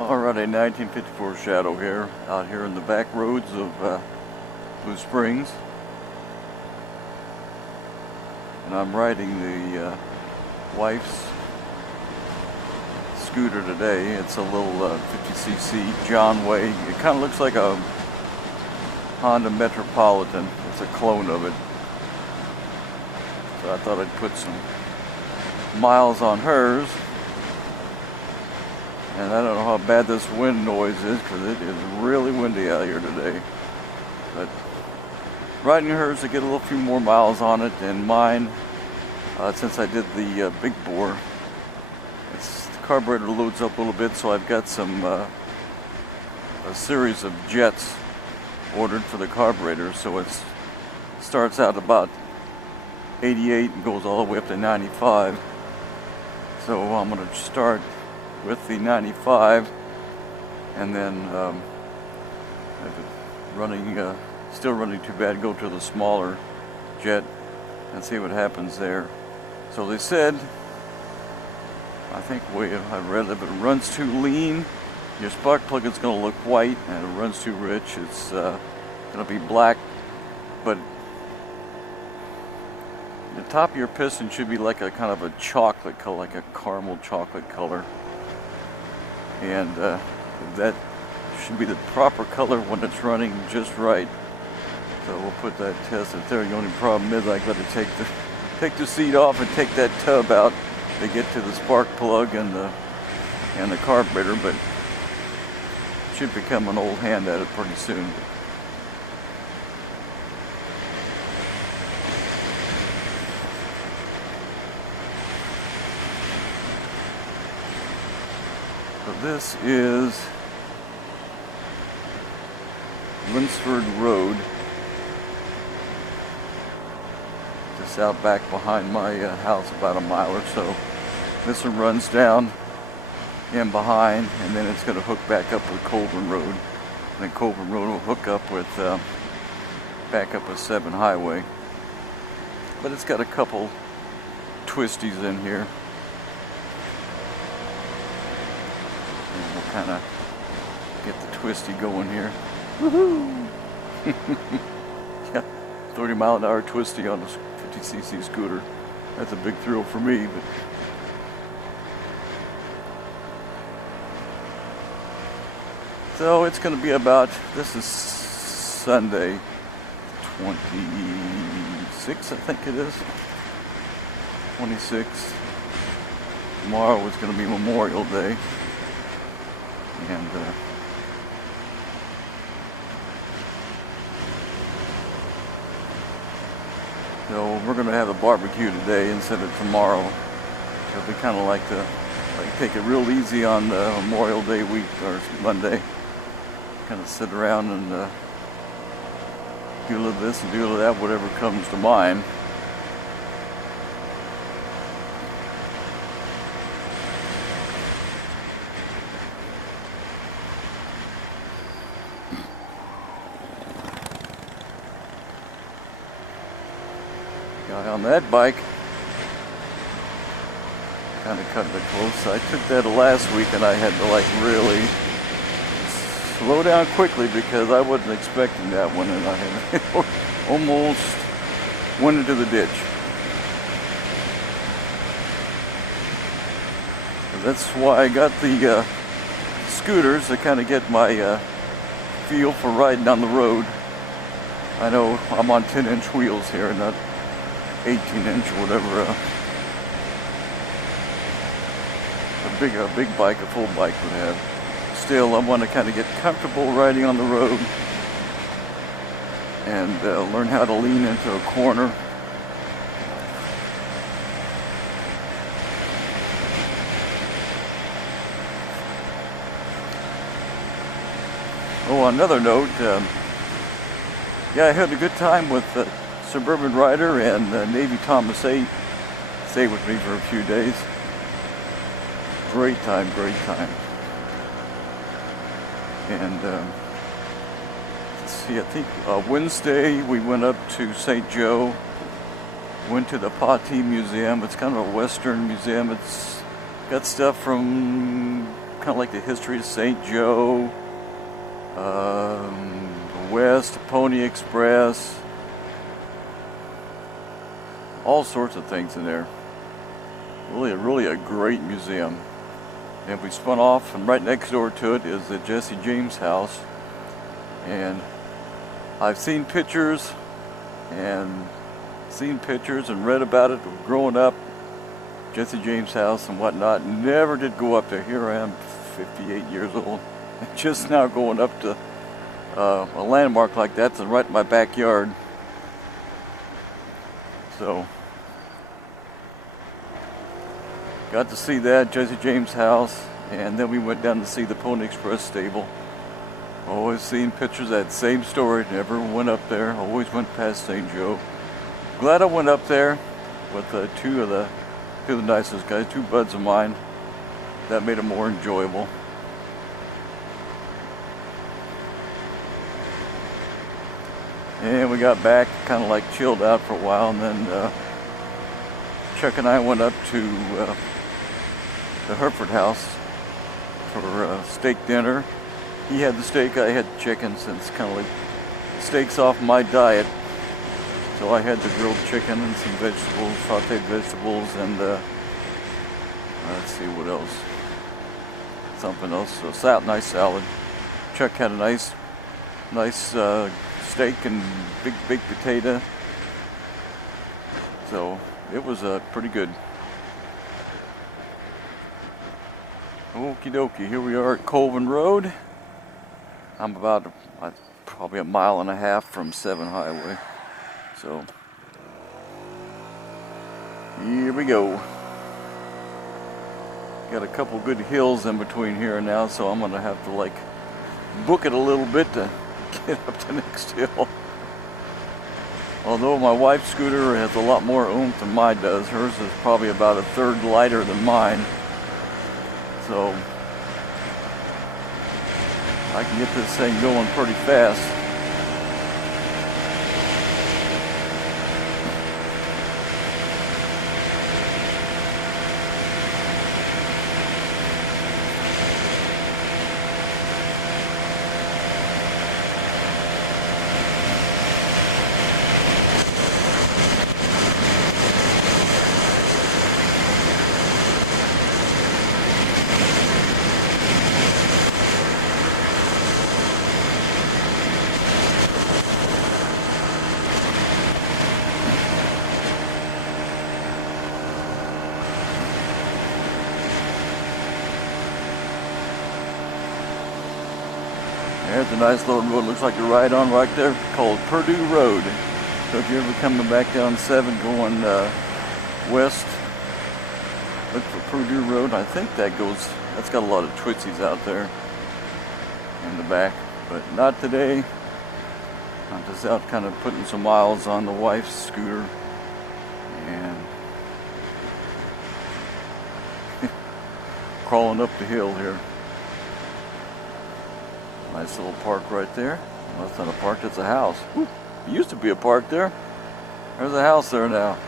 Alright, a 1954 Shadow here, out here in the back roads of Blue Springs. And I'm riding the wife's scooter today. It's a little 50cc John Way. It kind of looks like a Honda Metropolitan. It's a clone of it. So I thought I'd put some miles on hers. And I don't know how bad this wind noise is because it is really windy out here today. But riding hers to get a little few more miles on it than mine, since I did the big bore. The carburetor loads up a little bit, so I've got some a series of jets ordered for the carburetor. So it starts out about 88 and goes all the way up to 95. So I'm going to start with the 95, and then if it's still running too bad, go to the smaller jet and see what happens there. So they said, I think I read, if it runs too lean, your spark plug is going to look white, and if it runs too rich, it's going to be black. But the top of your piston should be like a kind of a chocolate color, like a caramel chocolate color. And that should be the proper color when it's running just right. So we'll put that test up there. The only problem is I got to take the seat off and take that tub out to get to the spark plug and the carburetor, but should become an old hand at it pretty soon. This is Lunsford Road, just out back behind my house, about a mile or so. This one runs down in behind, and then it's going to hook back up with Colburn Road. And then Colburn Road will hook up with back up with 7 Highway. But it's got a couple twisties in here. We'll kind of get the twisty going here. Woohoo! Yeah, 30-mile-an-hour twisty on a 50cc scooter. That's a big thrill for me. But so it's going to be about, this is Sunday, 26, I think it is. 26. Tomorrow is going to be Memorial Day. And so we're going to have a barbecue today instead of tomorrow. So we kind of like to take it real easy on the Memorial Day week or Monday. Kind of sit around and do a little of this and do a little of that, whatever comes to mind. Guy on that bike kind of cutting it close. I took that last week and I had to like really slow down quickly because I wasn't expecting that one, and I had almost went into the ditch. That's why I got the scooters to kind of get my feel for riding on the road. I know I'm on 10-inch wheels here, not 18-inch or whatever a big bike, a full bike would have. Still, I want to kind of get comfortable riding on the road and learn how to lean into a corner. Oh, on another note, yeah, I had a good time with Suburban Rider and Navy Thomas 8. Stayed with me for a few days. Great time, great time. And let's see, I think Wednesday we went up to St. Joe, went to the Paatee Museum. It's kind of a Western museum. It's got stuff from kind of like the history of St. Joe, West, Pony Express, all sorts of things in there. Really a great museum. And we spun off, and right next door to it is the Jesse James house. And I've seen pictures and read about it growing up, Jesse James house and whatnot. Never did go up there. Here I am, 58 years old, just now going up to a landmark like that's right in my backyard. So got to see that, Jesse James house, and then we went down to see the Pony Express stable. Always seen pictures of that same story, never went up there, always went past St. Joe. Glad I went up there with two of the nicest guys, two buds of mine. That made it more enjoyable. And we got back, kind of like chilled out for a while, and then Chuck and I went up to the Hereford house for steak dinner. He had the steak, I had the chicken, since kind of like steak's off my diet. So I had the grilled chicken and some vegetables, sauteed vegetables, and let's see what else. Something else. So nice salad. Chuck had a nice steak and big baked potato. So it was pretty good. Okie dokie, here we are at Colvin Road. I'm about probably a mile and a half from 7 Highway. So here we go. Got a couple good hills in between here and now, so I'm gonna have to like book it a little bit to get up the next hill. Although my wife's scooter has a lot more oomph than mine does. Hers is probably about a third lighter than mine. So I can get this thing going pretty fast. There's a nice little road, looks like a ride on right there, called Purdue Road. So if you're ever coming back down 7 going west, look for Purdue Road. I think that's got a lot of twitsies out there in the back, but not today. I'm just out kind of putting some miles on the wife's scooter and crawling up the hill here. Nice little park right there. Well, that's not a park, that's a house. Whew. It used to be a park there. There's a house there now.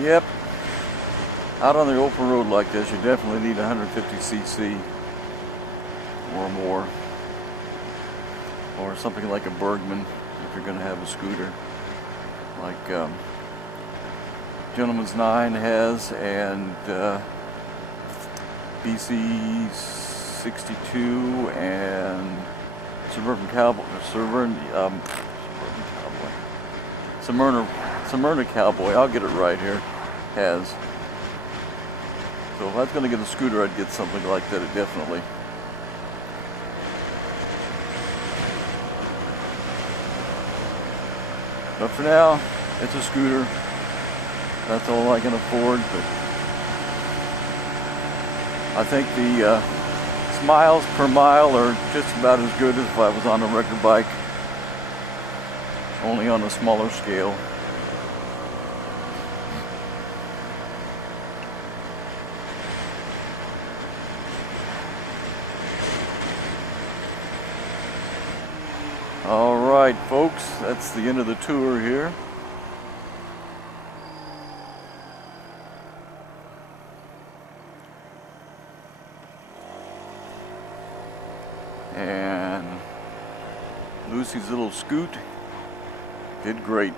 Yep. Out on the open road like this, you definitely need 150cc. Or more, or something like a Bergman if you're going to have a scooter, like Gentleman's 9 has, and BC 62 and Suburban Cowboy, Smyrna Cowboy. I'll get it right here. Has. So if I was going to get a scooter, I'd get something like that. Definitely. But for now, it's a scooter. That's all I can afford. But I think the miles per mile are just about as good as if I was on a regular bike, only on a smaller scale. Alright folks, that's the end of the tour here. And Lucy's little scoot did great.